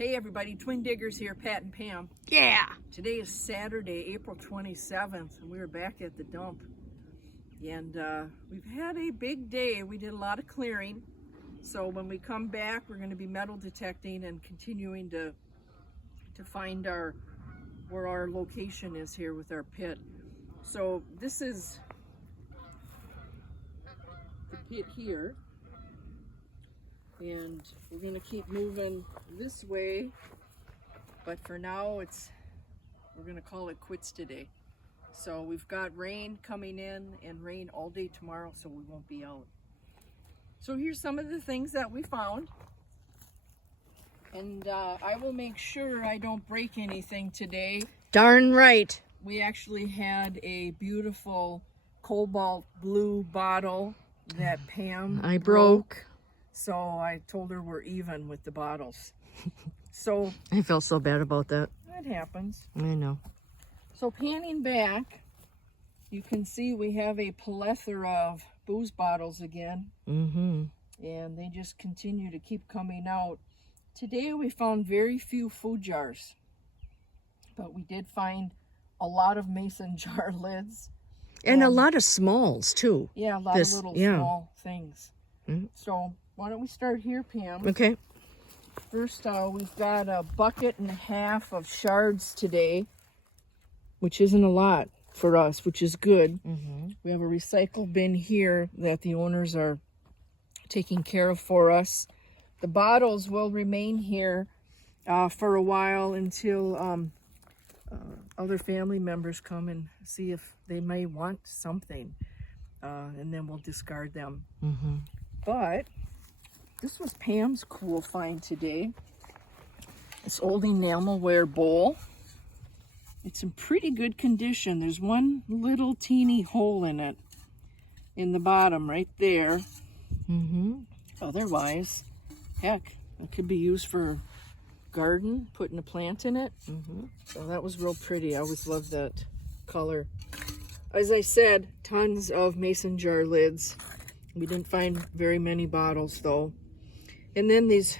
Hey everybody, Twin Diggers here, Pat and Pam. Yeah. Today is Saturday, April 27th, and we are back at the dump. And we've had a big day. We did a lot of clearing. So when we come back, we're going to be metal detecting and continuing to find where our location is here with our pit. So this is the pit here. And we're going to keep moving this way, but for now we're going to call it quits today. So we've got rain coming in and rain all day tomorrow, so we won't be out. So here's some of the things that we found, and I will make sure I don't break anything today. Darn right. We actually had a beautiful cobalt blue bottle that Pam broke. So I told her we're even with the bottles. So I felt so bad about that. It happens. I know. So panning back, you can see we have a plethora of booze bottles again. Mm-hmm. And they just continue to keep coming out. Today we found very few food jars. But we did find a lot of mason jar lids. And a lot of smalls, too. Yeah, a lot of little small things. Mm-hmm. So why don't we start here, Pam? Okay. First, we've got a bucket and a half of shards today, which isn't a lot for us, which is good. Mm-hmm. We have a recycle bin here that the owners are taking care of for us. The bottles will remain here for a while until other family members come and see if they may want something, and then we'll discard them. Mm-hmm. But this was Pam's cool find today. This old enamelware bowl. It's in pretty good condition. There's one little teeny hole in it, in the bottom right there. Mm-hmm. Otherwise, heck, it could be used for garden, putting a plant in it. Mm-hmm. So that was real pretty. I always loved that color. As I said, tons of mason jar lids. We didn't find very many bottles though. And then these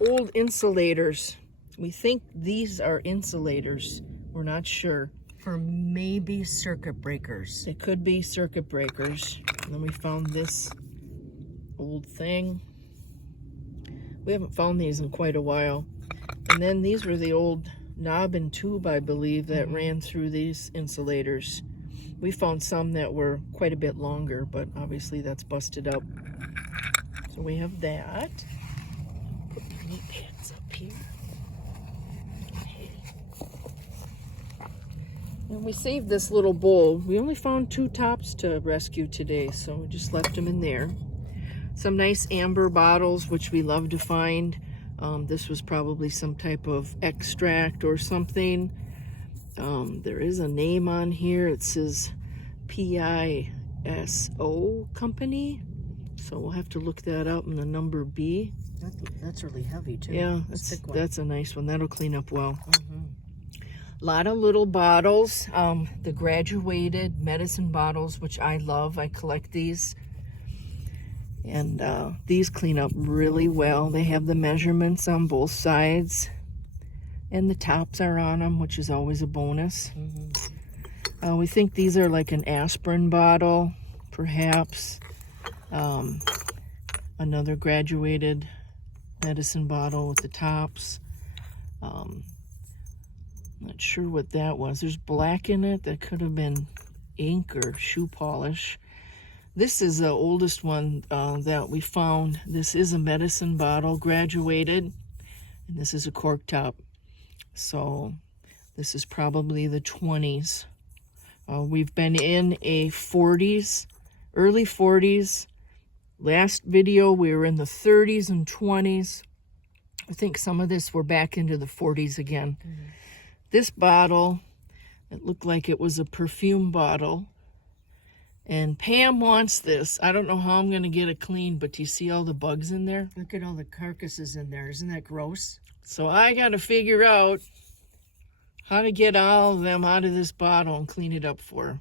old insulators. We think these are insulators. We're not sure. For maybe circuit breakers. It could be circuit breakers. And then we found this old thing. We haven't found these in quite a while. And then these were the old knob and tube, I believe, that ran through these insulators. We found some that were quite a bit longer, but obviously that's busted up. So we have that. Put my knee pads up here. Okay. And we saved this little bowl. We only found 2 tops to rescue today, so we just left them in there. Some nice amber bottles, which we love to find. This was probably some type of extract or something. There is a name on here. It says PISO company. So we'll have to look that up, and the number B. That's really heavy, too. Yeah, that's a nice one. That'll clean up well. Mm-hmm. A lot of little bottles. The graduated medicine bottles, which I love. I collect these. And these clean up really well. They have the measurements on both sides. And the tops are on them, which is always a bonus. Mm-hmm. We think these are like an aspirin bottle, perhaps. Another graduated medicine bottle with the tops. Not sure what that was. There's black in it. That could have been ink or shoe polish. This is the oldest one that we found. This is a medicine bottle, graduated. And this is a cork top. So this is probably the 20s. We've been in a 40s, early 40s. Last video we were in the 30s and 20s. I think some of this we're back into the 40s again. Mm-hmm. This bottle, it looked like it was a perfume bottle. And Pam wants this. I don't know how I'm going to get it clean, but do you see all the bugs in there? Look at all the carcasses in there. Isn't that gross? So I got to figure out how to get all of them out of this bottle and clean it up for her.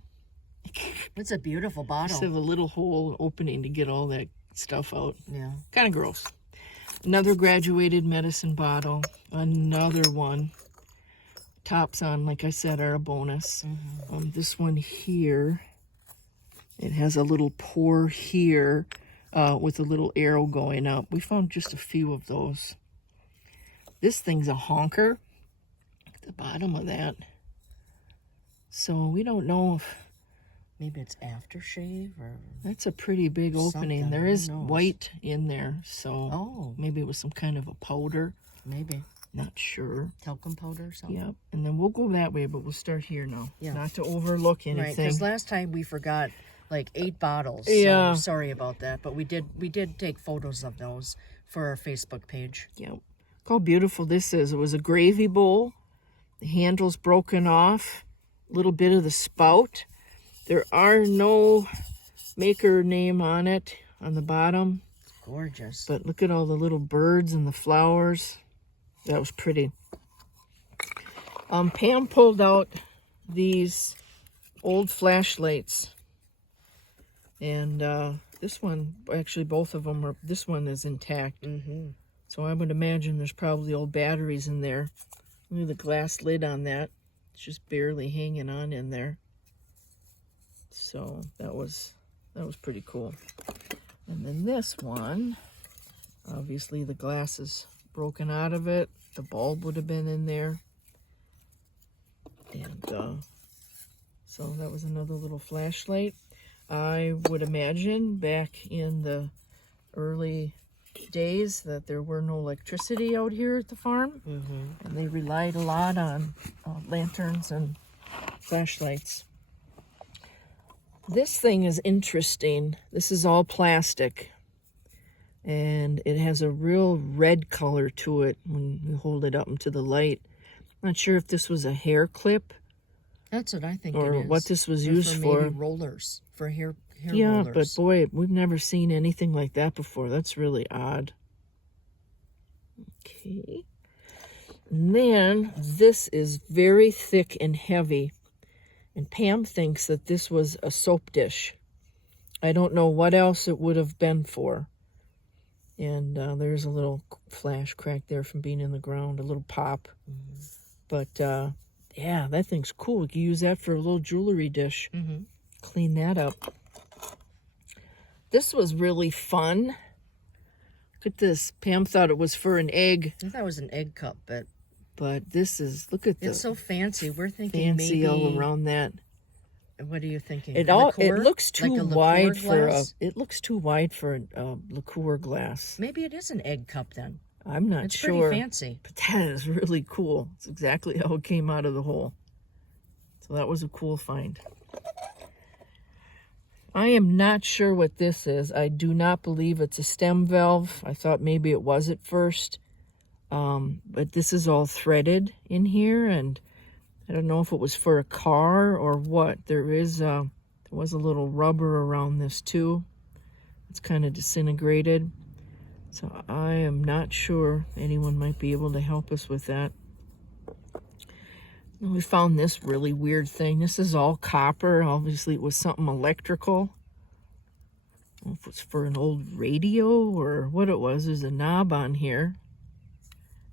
It's a beautiful bottle. Just have a little hole opening to get all that stuff out. Yeah. Kind of gross. Another graduated medicine bottle. Another one. Tops on, like I said, are a bonus. This one here, it has a little pour here with a little arrow going up. We found just a few of those. This thing's a honker at the bottom of that. So we don't know if... Maybe it's aftershave or... That's a pretty big opening. There is Who knows? white in there, so Oh, maybe it was some kind of a powder. maybe. Not sure. Talcum powder or something? Yep. And then we'll go that way, but we'll start here now. Yeah. Not to overlook Right, anything. because last time we forgot like 8 bottles. Yeah. So sorry about that, but we did take photos of those for our Facebook page. Yep. Look how beautiful this is. It was a gravy bowl. The handle's broken off. A little bit of the spout. There are no maker name on it on the bottom. Gorgeous. But look at all the little birds and the flowers. That was pretty. Pam pulled out these old flashlights. And this one, actually both of them, this one is intact. So I would imagine there's probably old batteries in there. Look at the glass lid on that. It's just barely hanging on in there. So that was pretty cool. And then this one, obviously the glass is broken out of it. The bulb would have been in there. And so that was another little flashlight. I would imagine back in the early days that there were no electricity out here at the farm. And they relied a lot on lanterns and flashlights. This thing is interesting. This is all plastic. And it has a real red color to it when you hold it up into the light. I'm not sure if this was a hair clip That's what I think or it is. what this was Or used for. for. Maybe rollers, for hair Yeah, rollers. but boy, we've never seen anything like that before. That's really odd. Okay. And then this is very thick and heavy. And Pam thinks that this was a soap dish. I don't know what else it would have been for. And there's a little flash crack there from being in the ground, a little pop. But yeah, that thing's cool. You can use that for a little jewelry dish. Clean that up. This was really fun. Look at this. Pam thought it was for an egg. I thought it was an egg cup, but This is, look at it's the so fancy. We're thinking fancy maybe... all around that. What are you thinking? It Liqueur? looks too Like a liqueur wide for a glass? it looks too wide for a liqueur glass. Maybe it is an egg cup then. I'm not It's sure. pretty fancy. But that is really cool. It's exactly how it came out of the hole. So that was a cool find. I am not sure what this is. I do not believe it's a stem valve. I thought maybe it was at first. But this is all threaded in here, and I don't know if it was for a car or what. There was a little rubber around this too. It's kind of disintegrated. So I am not sure. Anyone might be able to help us with that. And we found this really weird thing. This is all copper. Obviously it was something electrical. I don't know if it's for an old radio or what it was. There's a knob on here.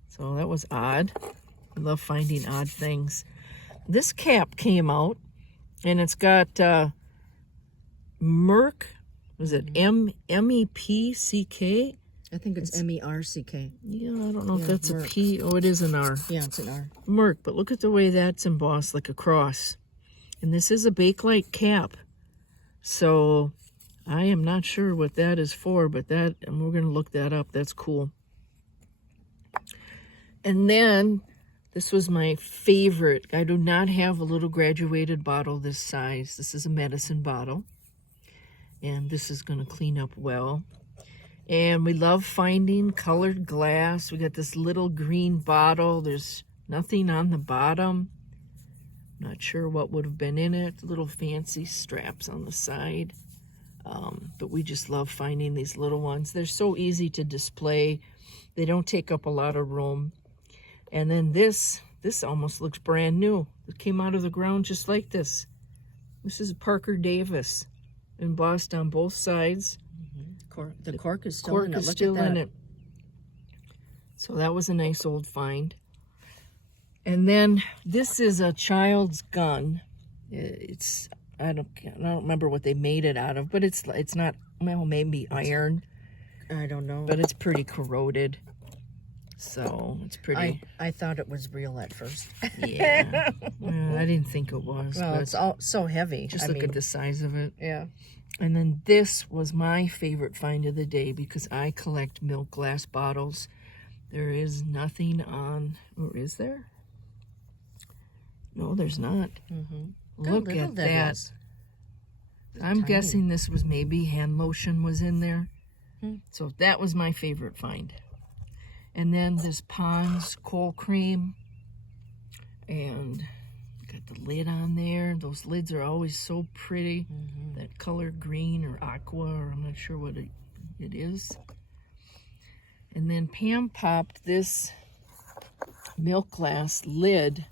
So that was odd. I love finding odd things. This cap came out, and it's got Merck. Was it MEPCK? I think it's MERCK. Yeah, I don't know if Yeah, that's Merck. a P. Oh, it is an R. Yeah, it's an R. Merck, but look at the way that's embossed like a cross. And this is a Bakelite cap. So I am not sure what that is for, but and we're going to look that up. That's cool. And then this was my favorite. I do not have a little graduated bottle this size. This is a medicine bottle. And this is going to clean up well. And we love finding colored glass. We got this little green bottle. There's nothing on the bottom. Not sure what would have been in it. Little fancy straps on the side. But we just love finding these little ones. They're so easy to display. They don't take up a lot of room. And then this almost looks brand new. It came out of the ground just like this. This is Parker Davis, embossed on both sides. The cork is still Cork in it. is Look still at that. in it. So that was a nice old find. And then this is a child's gun. It's I don't remember what they made it out of, but it's not, well, maybe iron. I don't know. But it's pretty corroded. So it's pretty. I thought it was real at first. Yeah. Well, I didn't think it was. Well, but it's all so heavy. just look at the size of it. Yeah. And then this was my favorite find of the day because I collect milk glass bottles. There is nothing on, or is there? No, there's not. Look at that. I'm guessing this was maybe hand lotion was in there. So that was my favorite find. And then this Pond's cold cream. And got the lid on there. Those lids are always so pretty. That color green or aqua, or I'm not sure what it is. And then Pam popped this milk glass lid.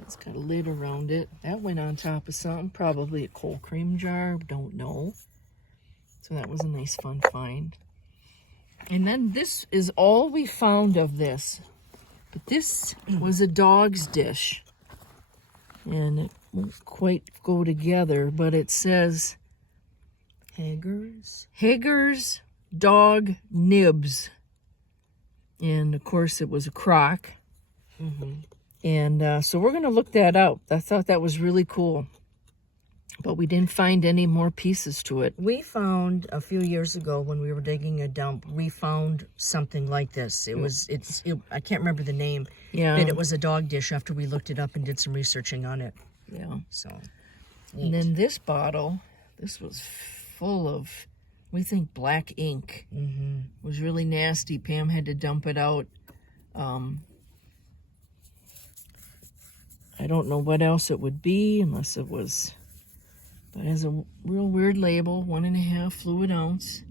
It's got a lid around it. That went on top of something, probably a cold cream jar, don't know. So that was a nice fun find. And then this is all we found of this. But this was a dog's dish. And it won't quite go together, but it says Hager's Dog Nibs. And of course it was a crock. And so we're going to look that up. I thought that was really cool. But we didn't find any more pieces to it. We found a few years ago when we were digging a dump, we found something like this. I can't remember the name. Yeah. But it was a dog dish after we looked it up and did some researching on it. Yeah. So. And then this bottle, this was full of, we think, black ink. It was really nasty. Pam had to dump it out. I don't know what else it would be unless it was, but it has a real weird label, 1.5 fluid ounce.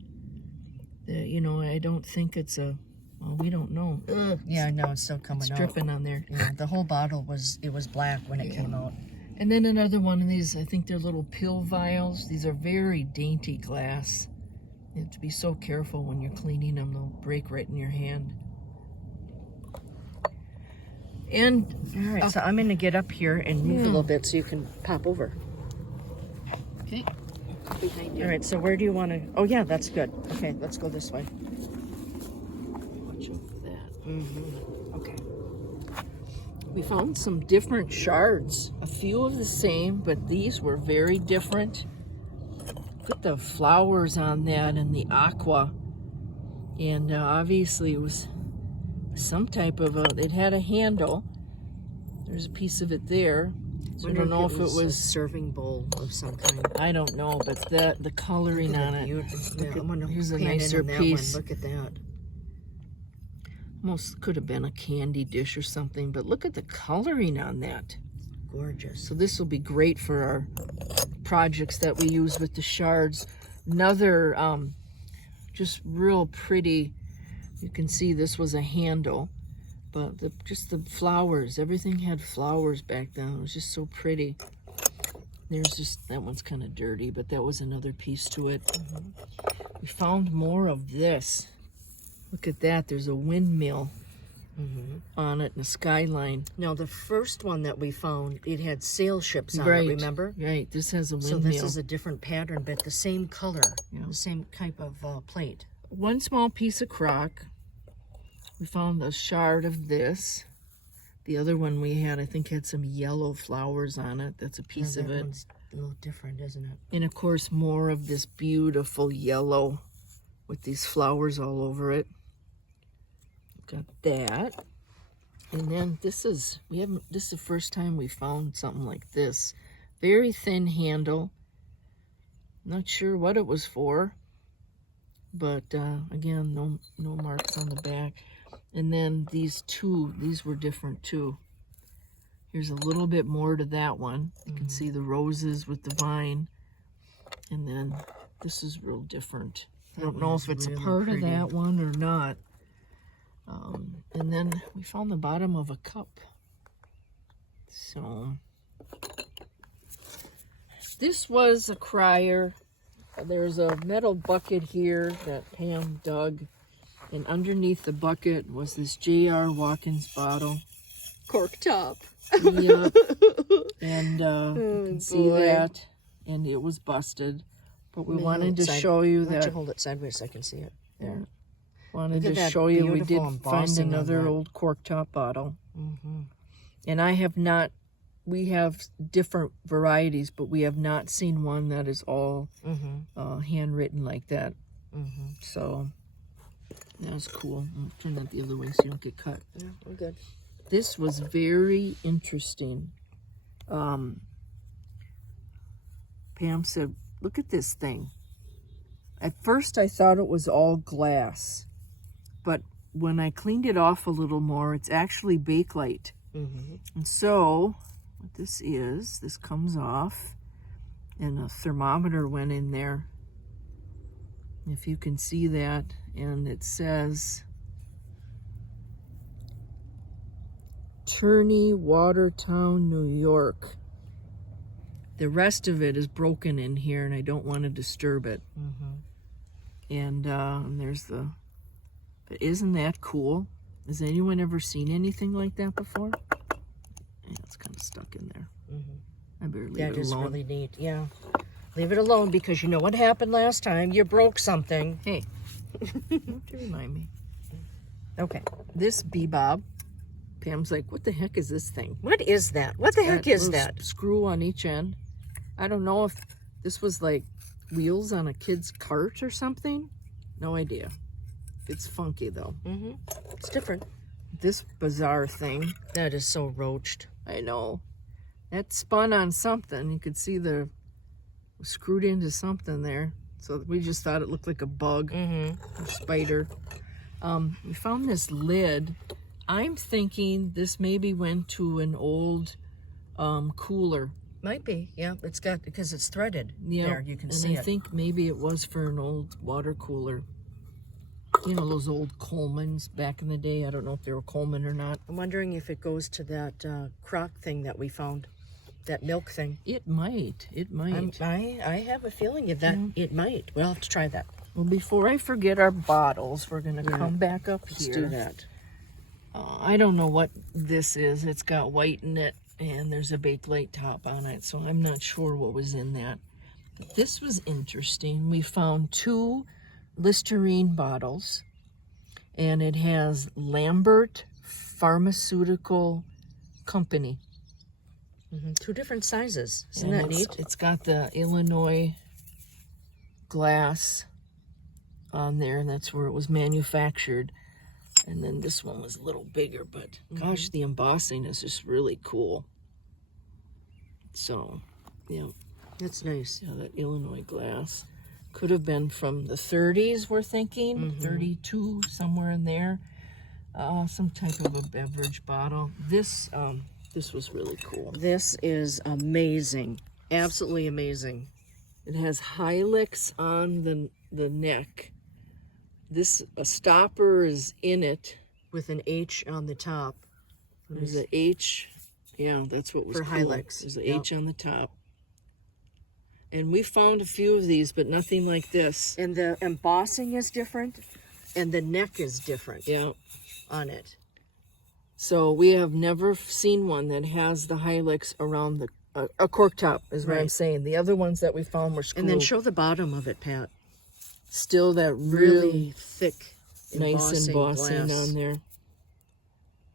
You know, I don't think it's a, well, we don't know. Yeah, no, it's still coming It's out. dripping on there. Yeah, the whole bottle was black when it came out. And then another one of these, I think they're little pill vials. These are very dainty glass. You have to be so careful when you're cleaning them. They'll break right in your hand. And All right, so I'm going to get up here and move a little bit so you can pop over. okay, behind you. All right, so where do you want to? Oh, yeah, that's good. Okay, let's go this way. Watch out for that. Okay. We found some different shards. A few of the same, but these were very different. Look at the flowers on that and the aqua. And obviously it was some type of it had a handle. There's a piece of it there. So I don't know if it was a serving bowl of some kind. I don't know, but the coloring on it. Here's a nicer piece. Look at that. Almost could have been a candy dish or something, but look at the coloring on that. Gorgeous. So this will be great for our projects that we use with the shards. Another just real pretty. You can see this was a handle, but just the flowers, everything had flowers back then. It was just so pretty. There's just, that one's kind of dirty, but that was another piece to it. We found more of this. Look at that, there's a windmill on it and a skyline. Now the first one that we found, it had sail ships on Right. it, remember? Right, this has a windmill. So this is a different pattern, but the same color, Yeah. the same type of plate. One small piece of crock. We found a shard of this. The other one we had, I think, had some yellow flowers on it. That's a piece of That it. one's a little different, isn't it? And of course, more of this beautiful yellow with these flowers all over it. Got that. And then this is the first time we found something like this. Very thin handle. Not sure what it was for. But again, no marks on the back. And then these were different too. Here's a little bit more to that one. You can see the roses with the vine. And then this is real different. I don't know if it's a part of that one or not. And then we found the bottom of a cup. So this was a crier. There's a metal bucket here that Pam dug. And underneath the bucket was this J.R. Watkins bottle. Cork top. Yep. And you can see boy. that. And it was busted. But we wanted to Side- show you Why don't that. you hold it sideways so I can see it. There. Wanted Look to at that show you we did beautiful find embossing on another that. old cork top bottle. Mm-hmm. And I have not, we have different varieties, but we have not seen one that is all handwritten like that. Mm-hmm. So that was cool. I'll turn that the other way so you don't get cut. Yeah, we're good. This was very interesting. Pam said, look at this thing. At first I thought it was all glass, but when I cleaned it off a little more, it's actually bakelite. Mm-hmm. And so what this is, this comes off, and a thermometer went in there. If you can see that, and it says Turney, Watertown, New York. The rest of it is broken in here, and I don't want to disturb it. Mm-hmm. And there's the, but isn't that cool? Has anyone ever seen anything like that before? Yeah, it's kind of stuck in there. Mm-hmm. I better leave That it is alone. really neat. Yeah. Leave it alone because you know what happened last time. You broke something. Hey, don't you remind me. Okay. This bebob, Pam's like, what the heck is this thing? What is that? What the heck is that? Screw on each end. I don't know if this was like wheels on a kid's cart or something. No idea. It's funky though. Mm-hmm. It's different. This bizarre thing. That is so roached. I know. That spun on something. You could see the screwed into something there. So we just thought it looked like a bug or spider. We found this lid. I'm thinking this maybe went to an old cooler. Might be. Yeah. It's got, because it's threaded. Yeah, There, you can and see I it. think maybe it was for an old water cooler. You know, those old Colemans back in the day. I don't know if they were Coleman or not. I'm wondering if it goes to that crock thing that we found. That milk thing. It might. It might. I have a feeling of that. It might. We'll have to try that. Well, before I forget our bottles, we're going to come back up Let's here. do that. I don't know what this is. It's got white in it, and there's a bakelite top on it, so I'm not sure what was in that. But this was interesting. We found 2 Listerine bottles, and it has Lambert Pharmaceutical Company. Mm-hmm. 2 different sizes. Isn't And that neat? It's got the Illinois glass on there, and that's where it was manufactured. And then this one was a little bigger, but gosh, the embossing is just really cool. So, yeah, That's nice. yeah, that Illinois glass could have been from the 30s, we're thinking, 32, somewhere in there. Some type of a beverage bottle. This was really cool. This is amazing. Absolutely amazing. It has hylix on the neck. A stopper is in it. With an H on the top. There's an H. Yeah, that's what was For cool. hylix. There's an Yep. H on the top. And we found a few of these, but nothing like this. And the embossing is different. And the neck is different Yeah. on it. So we have never seen one that has the hylix around a cork top, is what I'm Right. saying. The other ones that we found were screwed. And then show the bottom of it, Pat. Still that Really thick nice embossing glass. on there.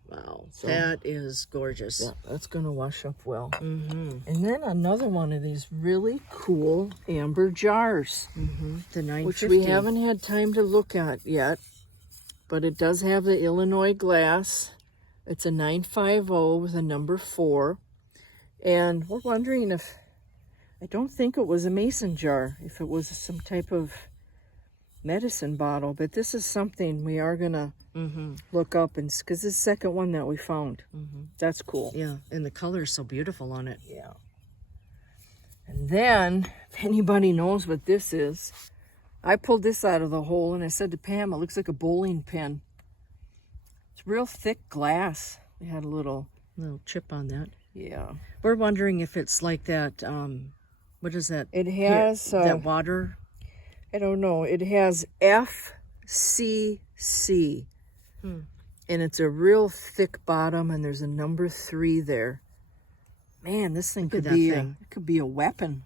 Wow. So- That is gorgeous. Yeah, that's going to wash up well. Mm-hmm. And then another one of these really cool amber jars, Mm-hmm. The 950. which we haven't had time to look at yet, but it does have the Illinois glass. It's a 950 with a number 4. And we're wondering if, I don't think it was a mason jar, if it was some type of medicine bottle, but this is something we are going to look up, and because this is the second one that we found. That's cool. Yeah, and the color is so beautiful on it. Yeah. And then, if anybody knows what this is, I pulled this out of the hole and I said to Pam, it looks like a bowling pin. It's real thick glass. It had a little, chip on that. yeah. We're wondering if it's like that, what is that? It has, that water. I don't know, it has F CC. Hmm. And it's a real thick bottom, and there's a number 3 there. Man, this thing Look at could that be thing. it could be a weapon.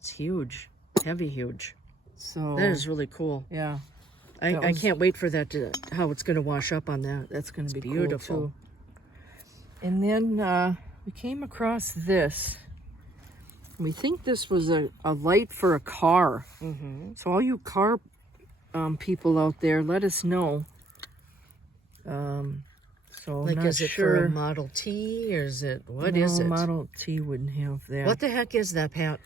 It's huge. Heavy huge. So That is really cool. yeah. I can't wait for that to how it's going to wash up on that. That's going to be beautiful. cool too. And then we came across this. We think this was a light for a car. Mm-hmm. So all you car people out there, let us know. So Like, I'm not is it sure. for a Model T, or is it, what is it? Model T wouldn't have that. What the heck is that, Pat?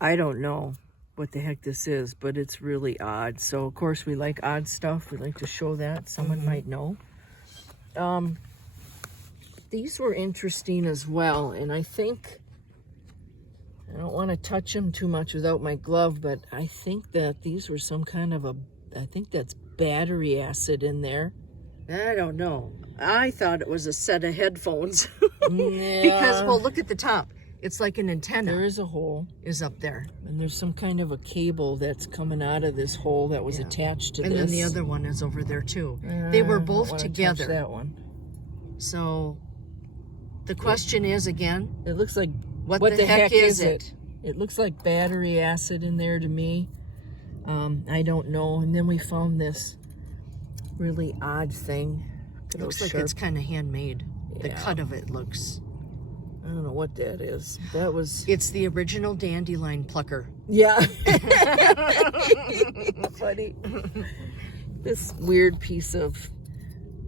I don't know what the heck this is, but it's really odd. So of course we like odd stuff. We like to show that. Someone might know. These were interesting as well, and I think I don't want to touch them too much without my glove, but I think that these were some kind of I think that's battery acid in there. I don't know. I thought it was a set of headphones. Yeah. Because, well, look at the top. It's like an antenna There is a hole, is up there. and there's some kind of a cable that's coming out of this hole that was attached to And this. then the other one is over there, too. They were I don't both wanna touch together. that one. So the question is, again, It looks like what the heck is it? It looks like battery acid in there to me. I don't know. And then we found this really odd thing. It looks like it's kind of handmade. The Yeah. cut of it looks. I don't know what that is. That was It's the original dandelion plucker. yeah. Funny. This weird piece of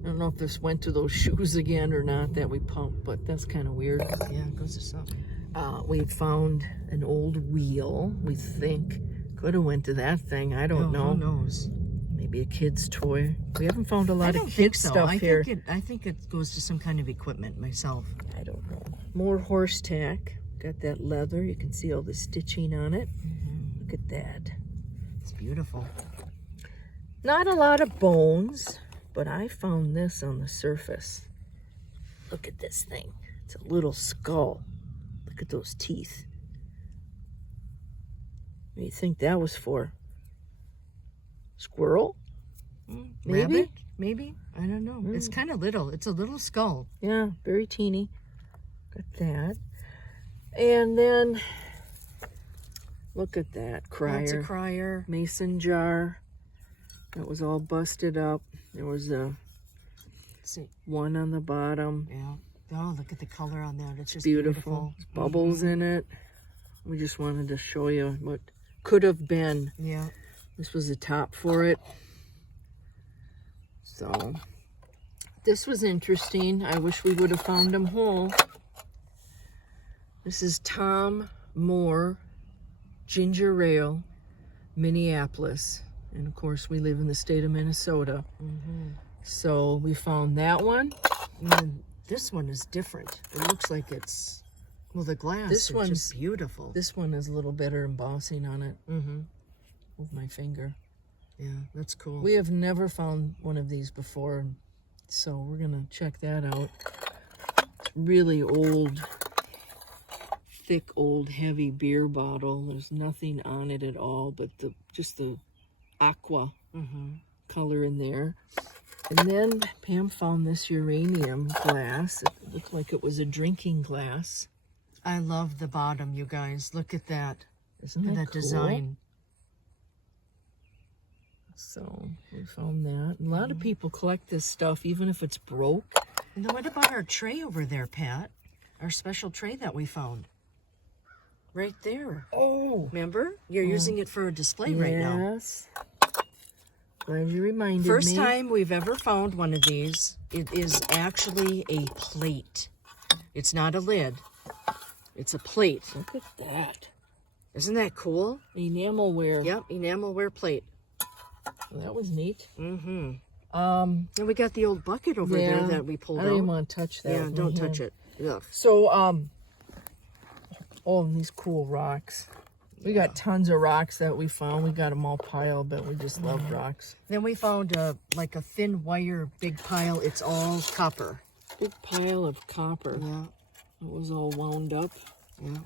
I don't know if this went to those shoes again or not that we pumped, but that's kind of weird. Yeah, it goes to something. We found an old wheel. We think could have went to that thing. I don't know. Who knows? Maybe a kid's toy. We haven't found a I lot don't of think kid so. stuff here. I think it goes to some kind of equipment myself. I don't know. More horse tack. Got that leather. You can see all the stitching on it. Look at that. It's beautiful. Not a lot of bones, but I found this on the surface. Look at this thing. It's a little skull. Look at those teeth. What do you think that was for? Squirrel? Maybe? Rabbit? Maybe? I don't know. It's kind of little. It's a little skull. Yeah, very teeny. Got that. And then, look at that crier. That's a crier. Mason jar. That was all busted up. There was a Let's see. one on the bottom. Yeah. Oh, look at the color on that. It's just Beautiful. beautiful. There's bubbles in it. We just wanted to show you what could have been. Yeah. This was the top for it. So, this was interesting. I wish we would have found them whole. This is Tom Moore Ginger Ale, Minneapolis. And of course, we live in the state of Minnesota. So, we found that one. And then this one is different. It looks like it's, well, the glass This is one's just beautiful. This one has a little better embossing on it. With my finger. Yeah, that's cool. We have never found one of these before, so we're gonna check that out. It's really old, thick, old, heavy beer bottle. There's nothing on it at all, but just the aqua color in there. And then Pam found this uranium glass. It looked like it was a drinking glass. I love the bottom, you guys. Look at that. Isn't Look that at that cool? design. So we found that. A lot of people collect this stuff, even if it's broke. And then what about our tray over there, Pat? Our special tray that we found. Right there. Oh, Remember? You're using it for a display right now. yes. Glad you reminded me. First time we've ever found one of these. It is actually a plate. It's not a lid. It's a plate. Look at that. Isn't that cool? Enamelware. Yep, enamelware plate. That was neat. And Um, we got the old bucket over there that we pulled I don't even out. want to touch that. Yeah, with don't my touch hand. it. Ugh. So, oh, and these cool rocks. We got tons of rocks that we found. We got them all piled, but we just love rocks. Then we found like a thin wire big pile. It's all copper. Big pile of copper. Yeah, It was all wound up. yeah.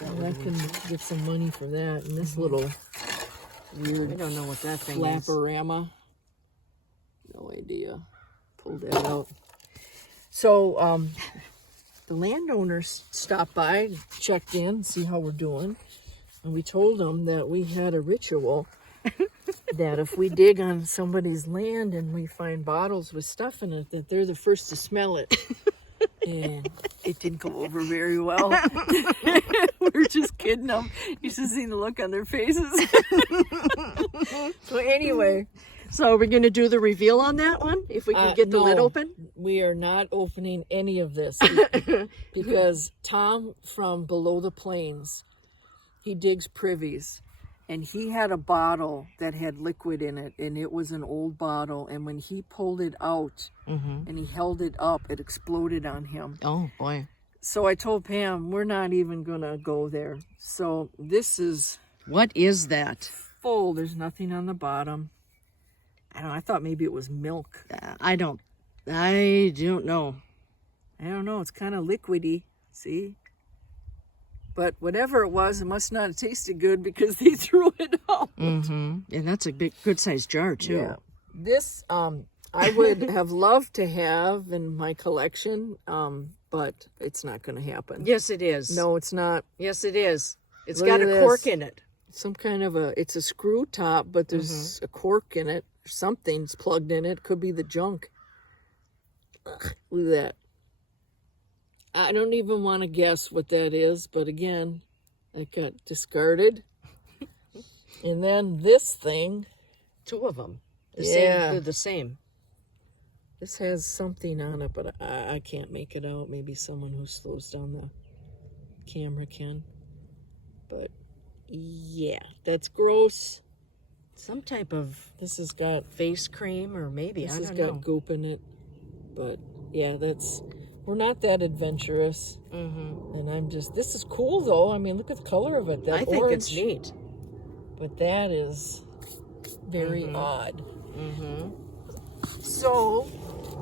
Well, I can get some money for that. And this little I weird don't know what that thing is. flapperama. No idea. Pull that out. So, the landowners stopped by, checked in, see how we're doing. And we told them that we had a ritual that if we dig on somebody's land and we find bottles with stuff in it, that they're the first to smell it. And it didn't go over very well. We're just kidding them. You should see the look on their faces. So anyway, so we're going to do the reveal on that one, if we can get the lid open? We are not opening any of this because Tom from Below the Plains, he digs privies, and he had a bottle that had liquid in it, and it was an old bottle, and when he pulled it out and he held it up, it exploded on him. Oh, boy. So I told Pam, we're not even going to go there. So this is What is that? full. There's nothing on the bottom. I don't know. I thought maybe it was milk. I don't know. I don't know. It's kind of liquidy. See? But whatever it was, it must not have tasted good because they threw it out. And that's a good sized jar, too. Yeah. This, I would have loved to have in my collection, but it's not going to happen. Yes, it is. No, it's not. Yes, it is. It's Look got at a this. cork in it. Some kind of it's a screw top, but there's a cork in it. Something's plugged in it. Could be the junk. Ugh, look at that. I don't even want to guess what that is, but again, it got discarded. And then this thing. Two of them. Yeah. They're the same. This has something on it, but I can't make it out. Maybe someone who slows down the camera can. But yeah, that's gross. Some type of This has got face cream, or maybe, This I has don't got know. goop in it, but yeah, we're not that adventurous, and I'm just. This is cool though. I mean, look at the color of it. That I think orange, it's neat. but that is very odd. So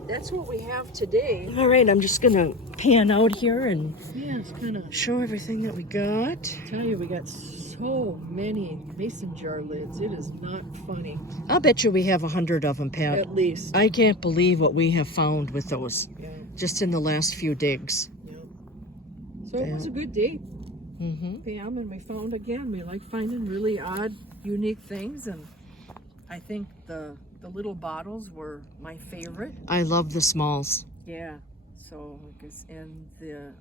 that's what we have today. All right, I'm just going to pan out here and Yeah, it's kind of. show everything that we got. Tell you, we got so many mason jar lids. It is not funny. I'll bet you we have 100 of them, Pat. At least. I can't believe what we have found with those Yeah. just in the last few digs. Yeah. So it was a good day. Mm-hmm. Pam, and we found again, we like finding really odd, unique things, and I think the little bottles were my favorite. I love the smalls. Yeah. So I guess, and the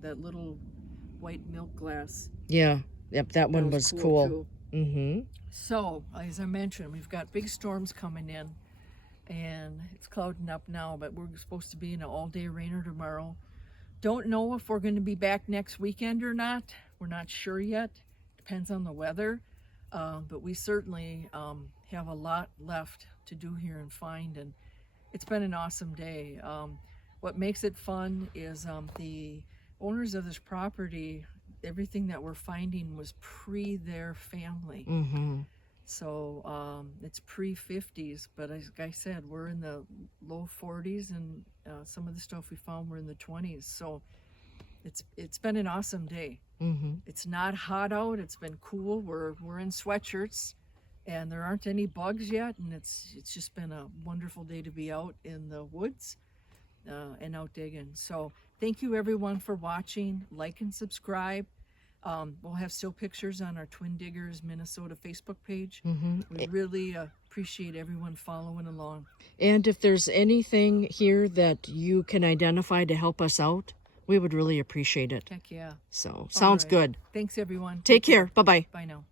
that little white milk glass. Yeah. Yep, that one was cool. Too. Mm-hmm. So as I mentioned, we've got big storms coming in, and it's clouding up now, but we're supposed to be in an all-day rainer tomorrow. Don't know if we're going to be back next weekend or not. We're not sure yet. Depends on the weather. But we certainly have a lot left to do here and find, and it's been an awesome day. What makes it fun is the owners of this property, everything that we're finding was pre their family. Mm-hmm. So it's pre-50s, but as I said, we're in the low 40s, and some of the stuff we found were in the 20s. So it's been an awesome day. Mm-hmm. It's not hot out. It's been cool. We're in sweatshirts, and there aren't any bugs yet, and it's just been a wonderful day to be out in the woods and out digging. So thank you everyone for watching. Like and subscribe. We'll have still pictures on our Twin Diggers Minnesota Facebook page. Mm-hmm. We really appreciate everyone following along. And if there's anything here that you can identify to help us out, we would really appreciate it. Heck yeah. So, sounds right. good. Thanks everyone. Take care. Bye-bye. Bye now.